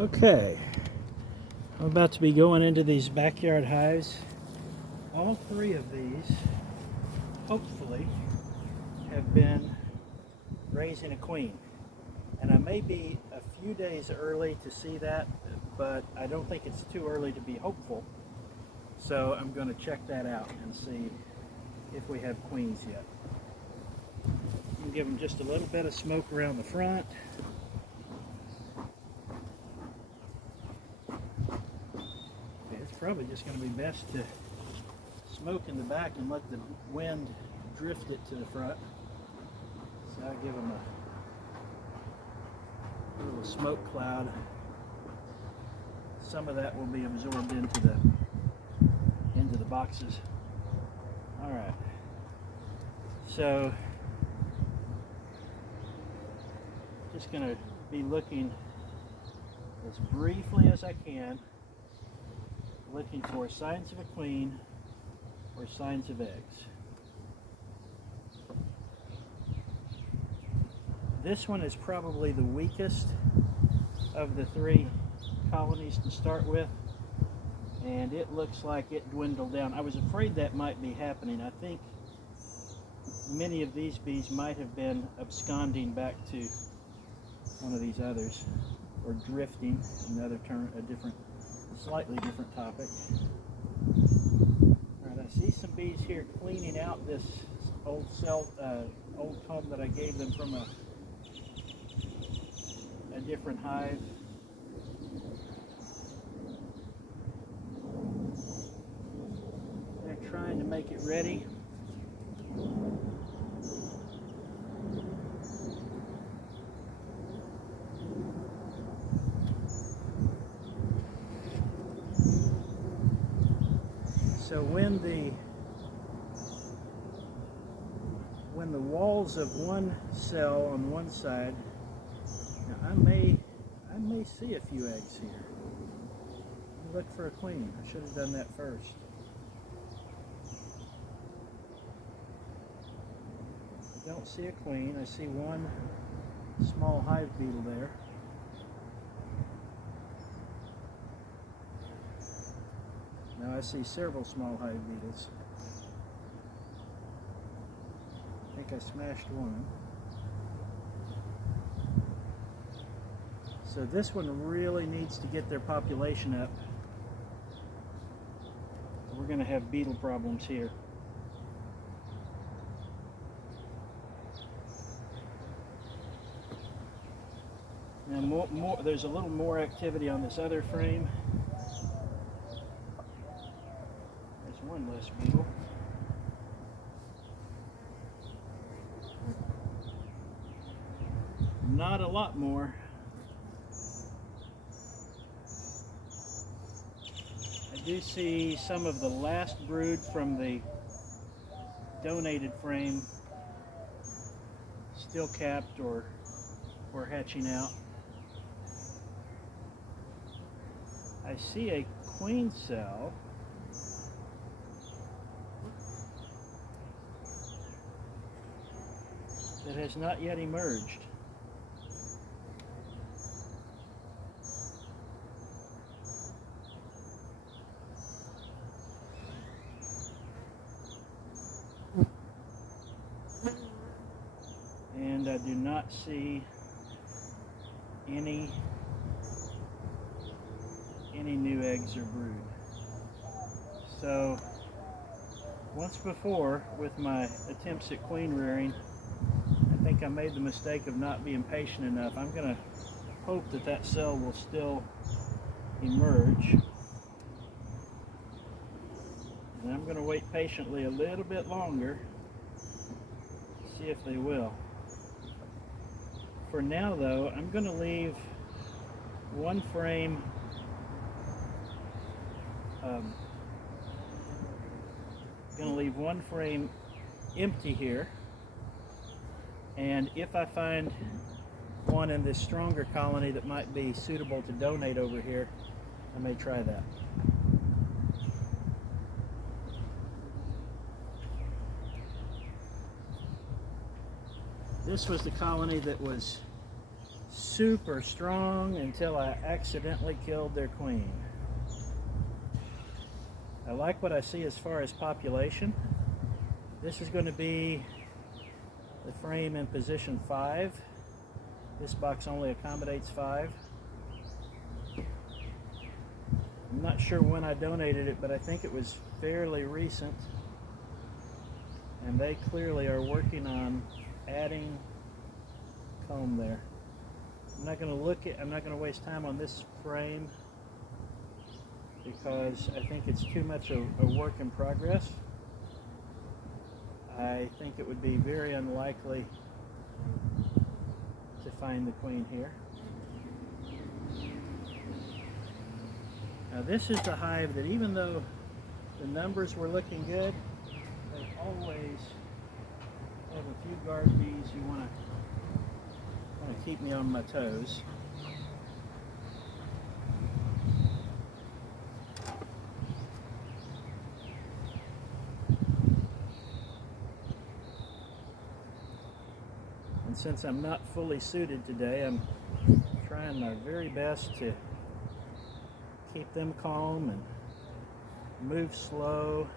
Okay, I'm about to be going into these backyard hives. All three of these, hopefully, have been raising a queen. And I may be a few days early to see that, but I don't think it's too early to be hopeful. So I'm going to check that out and see if we have queens yet. I'm give them just a little bit of smoke around the front. It's probably just going to be best to smoke in the back and let the wind drift it to the front. So I'll give them a little smoke cloud. Some of that will be absorbed into the boxes. All right. So just going to be looking as briefly as I can, looking for signs of a queen or signs of eggs. This one is probably the weakest of the three colonies to start with, and it looks like it dwindled down. I was afraid that might be happening. I think many of these bees might have been absconding back to one of these others, or drifting, another term, slightly different topic. All right, I see some bees here cleaning out this old comb that I gave them from a different hive. They're trying to make it ready. So when the walls of one cell on one side, now I may see a few eggs here. Look for a queen. I should have done that first. I don't see a queen. I see one small hive beetle there. Now I see several small hive beetles. I think I smashed one. So this one really needs to get their population up. We're going to have beetle problems here. Now there's a little more activity on this other frame. There's one less beetle. Not a lot more. I do see some of the last brood from the donated frame still capped or hatching out. I see a queen cell. That has not yet emerged. And I do not see any new eggs or brood. So once before, with my attempts at queen rearing, I think I made the mistake of not being patient enough. I'm going to hope that that cell will still emerge. And I'm going to wait patiently a little bit longer, see if they will. For now though, I'm going to leave one frame empty here, and if I find one in this stronger colony that might be suitable to donate over here, I may try that. This was the colony that was super strong until I accidentally killed their queen. I like what I see as far as population. This is going to be the frame in position 5. This box only accommodates 5. I'm not sure when I donated it, but I think it was fairly recent. And they clearly are working on adding comb there. I'm not going to waste time on this frame because I think it's too much a work in progress. I think it would be very unlikely to find the queen here. Now this is the hive that, even though the numbers were looking good, they always have a few guard bees who want to keep me on my toes. And since I'm not fully suited today, I'm trying my very best to keep them calm and move slow.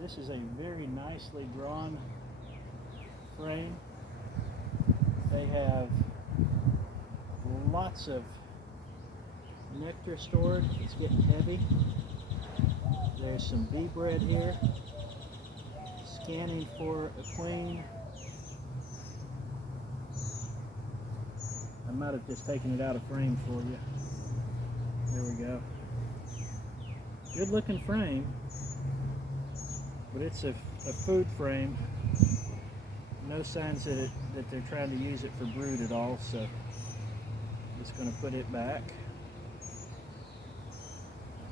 This is a very nicely drawn frame. They have lots of nectar stored. It's getting heavy. There's some bee bread here. Scanning for a queen. I might have just taken it out of frame for you. There we go. Good looking frame, but it's a food frame. No signs that they're trying to use it for brood at all, so I'm just going to put it back.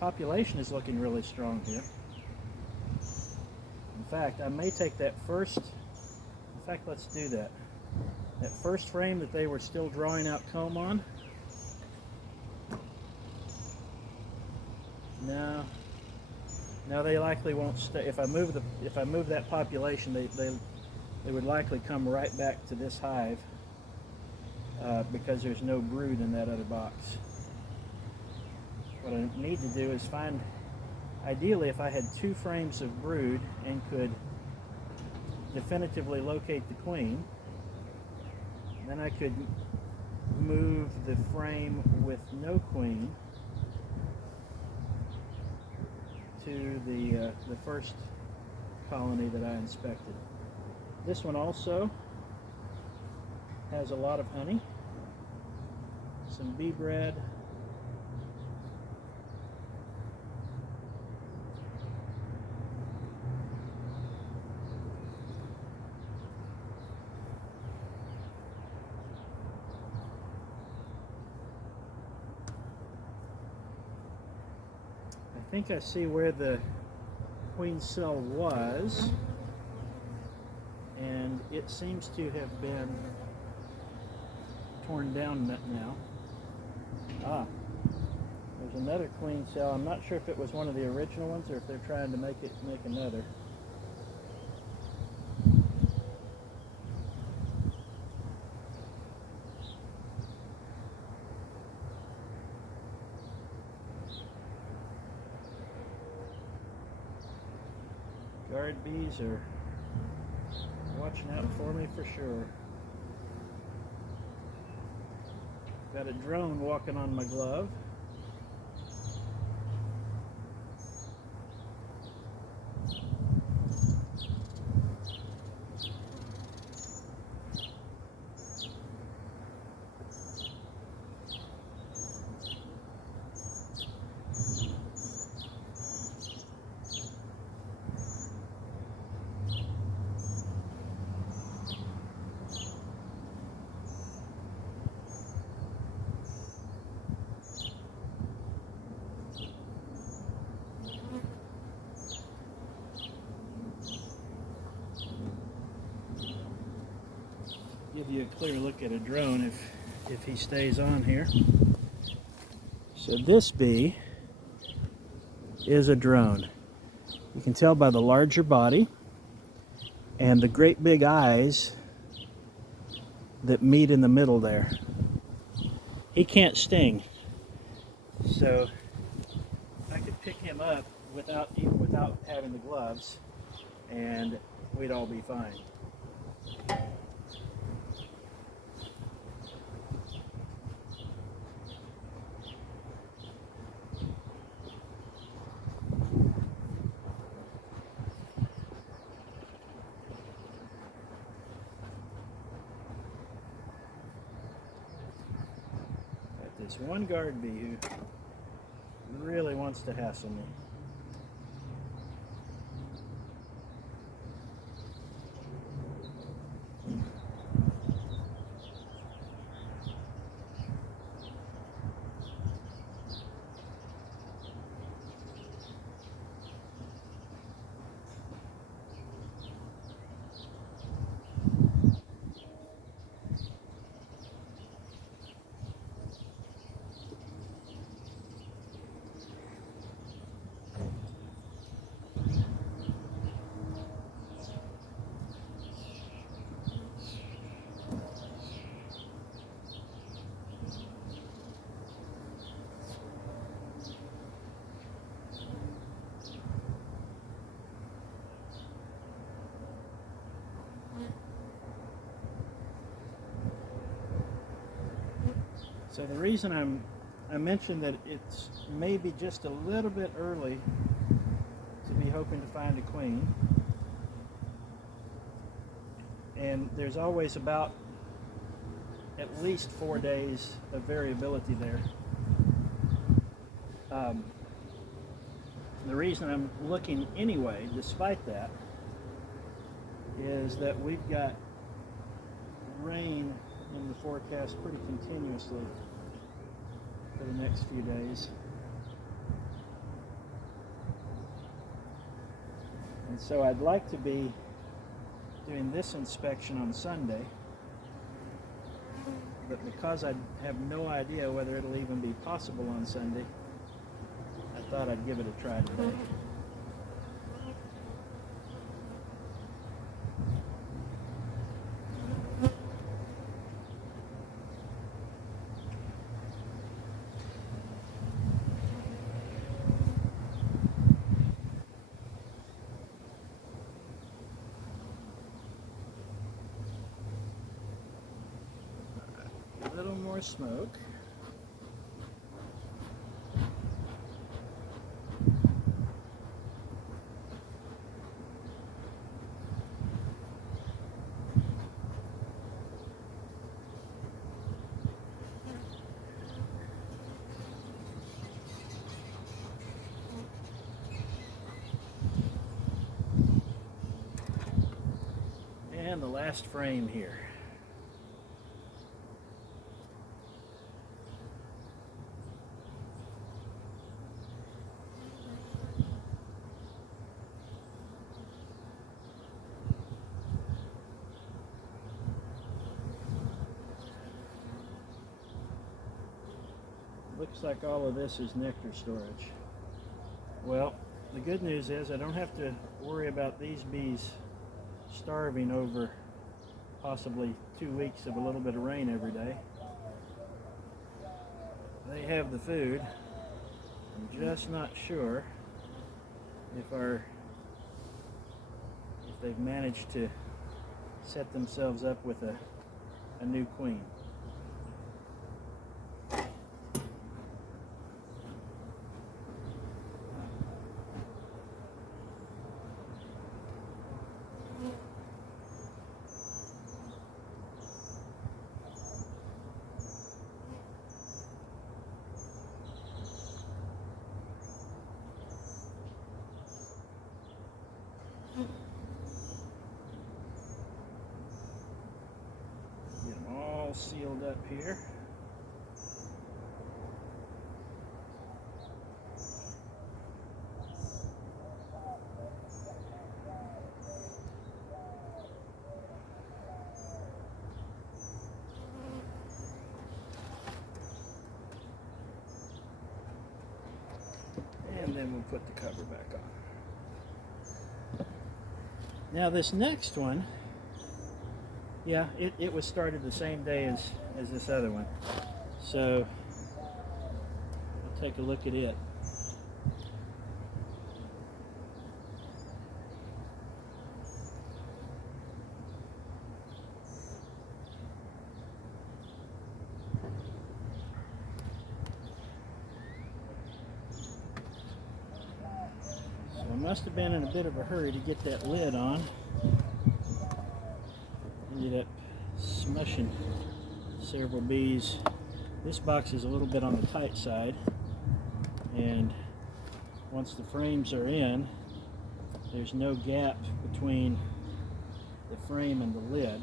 Population is looking really strong here. In fact, I may take that first, in fact, let's do that. That first frame that they were still drawing out comb on. No, they likely won't stay. If I move that population, they would likely come right back to this hive because there's no brood in that other box. What I need to do is find, ideally, if I had 2 frames of brood and could definitively locate the queen, then I could move the frame with no queen to the first colony that I inspected. This one also has a lot of honey, some bee bread, I think I see where the queen cell was, and it seems to have been torn down now. Ah, there's another queen cell. I'm not sure if it was one of the original ones or if they're trying to make another. Guard bees are watching out for me for sure. Got a drone walking on my glove. Give you a clear look at a drone if he stays on here. So this bee is a drone. You can tell by the larger body and the great big eyes that meet in the middle there. He can't sting, so I could pick him up even without having the gloves, and we'd all be fine. This one guard bee who really wants to hassle me. So the reason I mentioned that it's maybe just a little bit early to be hoping to find a queen, and there's always about at least 4 days of variability there. The reason I'm looking anyway, despite that, is that we've got rain in the forecast pretty continuously for the next few days. And so I'd like to be doing this inspection on Sunday, but because I have no idea whether it'll even be possible on Sunday, I thought I'd give it a try today. A little more smoke. And the last frame here. Looks like all of this is nectar storage. Well, the good news is I don't have to worry about these bees starving over possibly 2 weeks of a little bit of rain every day. They have the food. I'm just not sure if they've managed to set themselves up with a new queen. Get them all sealed up here. And then we'll put the cover back on. Now this next one, yeah, it was started the same day as this other one. So we'll take a look at it. I must have been in a bit of a hurry to get that lid on. Ended up smushing several bees. This box is a little bit on the tight side, and once the frames are in, there's no gap between the frame and the lid,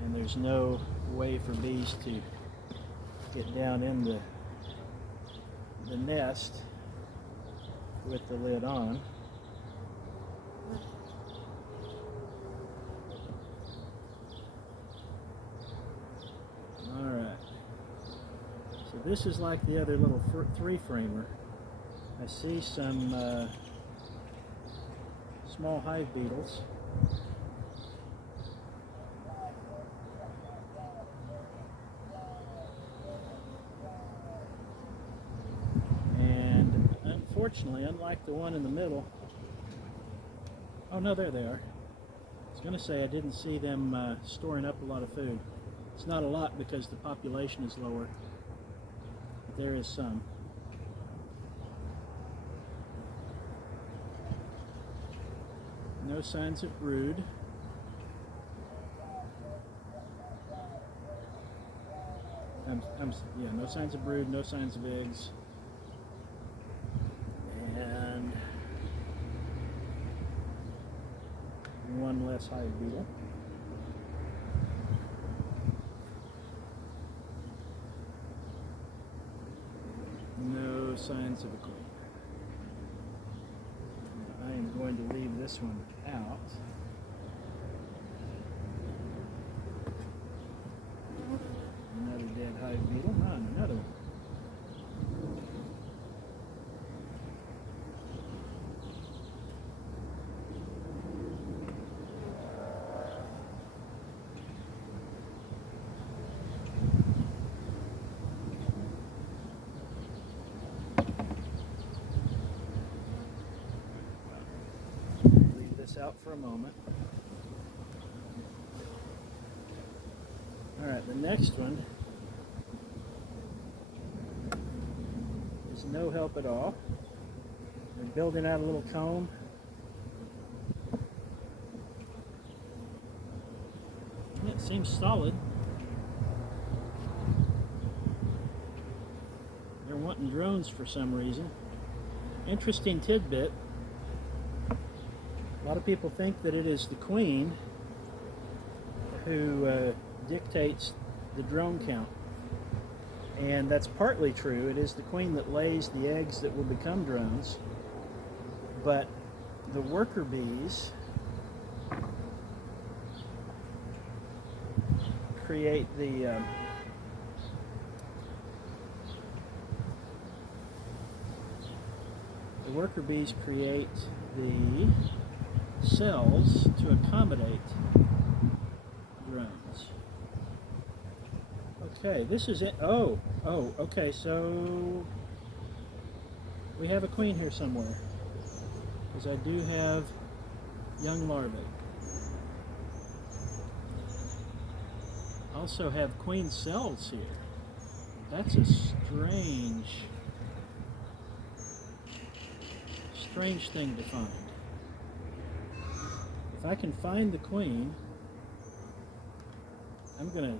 and there's no way for bees to get down in the nest with the lid on. Alright, so this is like the other little three framer. I see some small hive beetles. Unfortunately, unlike the one in the middle, oh no, there they are. I was going to say I didn't see them storing up a lot of food. It's not a lot because the population is lower, but there is some. No signs of brood. Yeah, no signs of brood, no signs of eggs. And one less hive beetle. No signs of a queen. I am going to leave this one out. Another dead hive beetle. Another one. Leave this out for a moment. Alright, the next one is no help at all. They're building out a little comb. It seems solid. They're wanting drones for some reason. Interesting tidbit. A lot of people think that it is the queen who dictates the drone count. And that's partly true. It is the queen that lays the eggs that will become drones. But the worker bees create the worker bees create the cells to accommodate drones. Okay, this is it. Oh, okay, so we have a queen here somewhere, because I do have young larvae. Also have queen cells here. That's a strange thing to find. If I can find the queen, I'm going to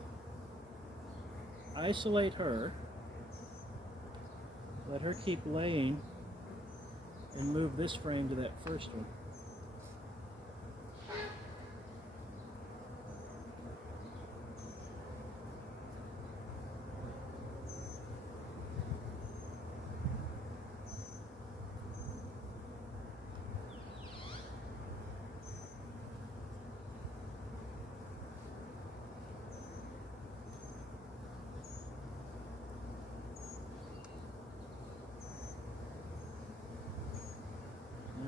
isolate her, let her keep laying, and move this frame to that first one.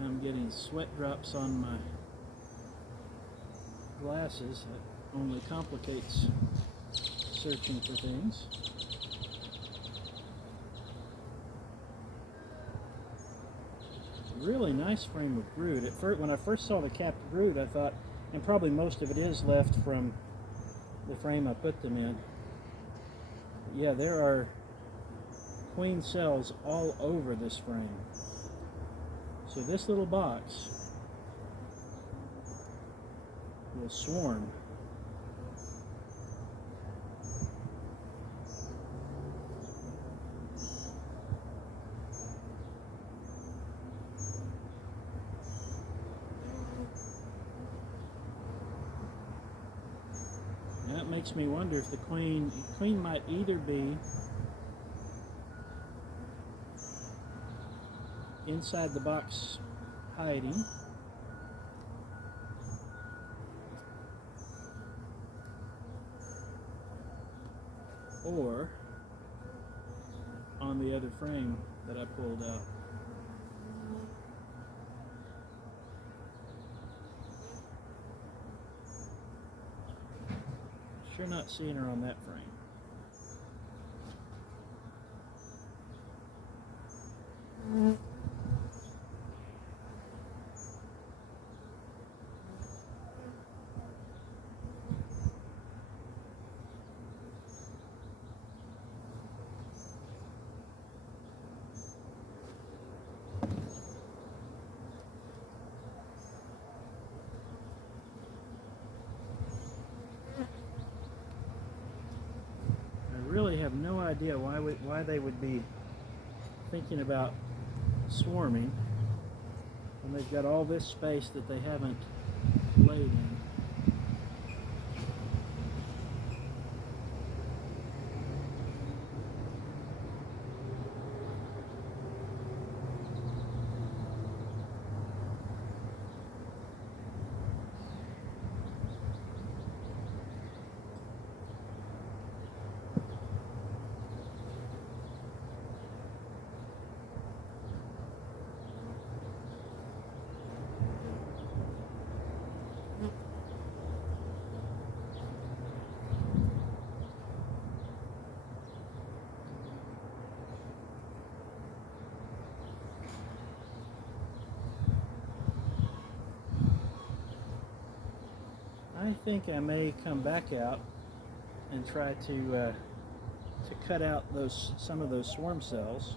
I'm I'm getting sweat drops on my glasses. That only complicates searching for things. Really nice frame of brood. At first, when I first saw the capped brood, I thought, and probably most of it is left from the frame I put them in. But yeah, there are queen cells all over this frame. So this little box will swarm. And that makes me wonder if the queen might either be inside the box hiding, or on the other frame that I pulled out. Sure not seeing her on that frame. I really have no idea why they would be thinking about swarming when they've got all this space that they haven't laid in. I think I may come back out and try to cut out some of those swarm cells.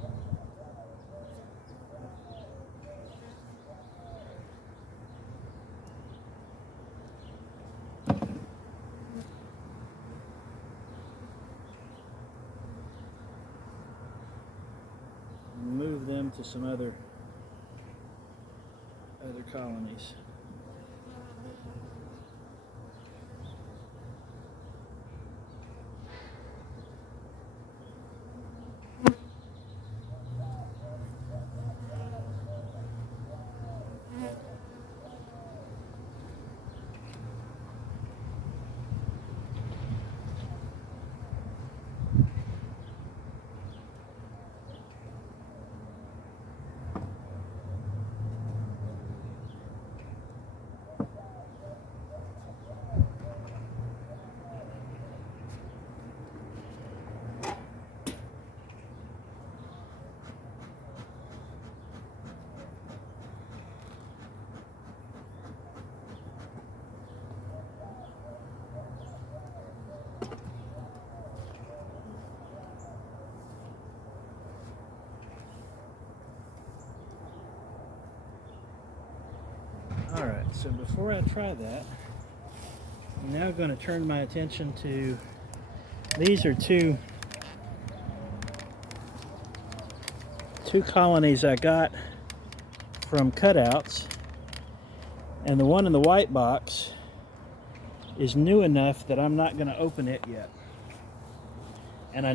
Move them to some other colonies. Alright, so before I try that, I'm now going to turn my attention to, these are two colonies I got from cutouts, and the one in the white box is new enough that I'm not going to open it yet. And I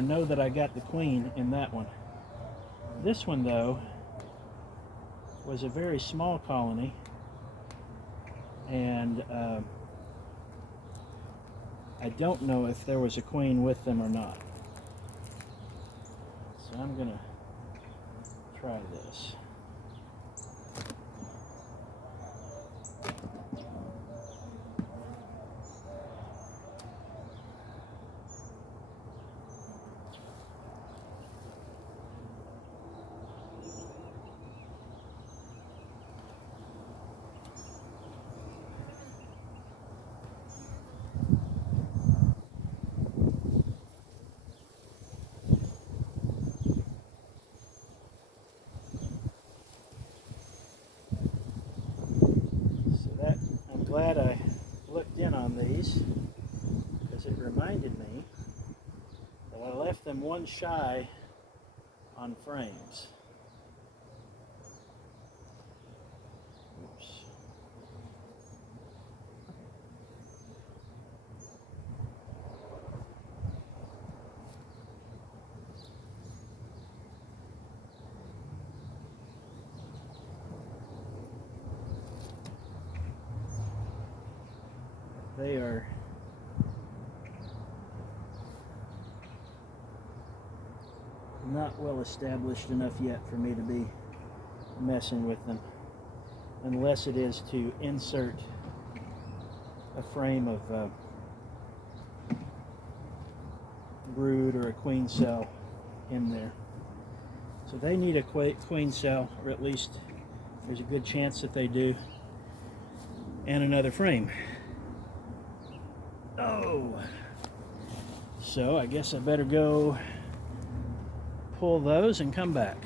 know that I got the queen in that one. This one though was a very small colony, and I don't know if there was a queen with them or not. So I'm gonna try this. glad I looked in on these, because it reminded me that I left them one shy on frames. Oops. They are not well established enough yet for me to be messing with them, unless it is to insert a frame of brood or a queen cell in there. So they need a queen cell, or at least there's a good chance that they do, and another frame. Oh, so I guess I better go pull those and come back.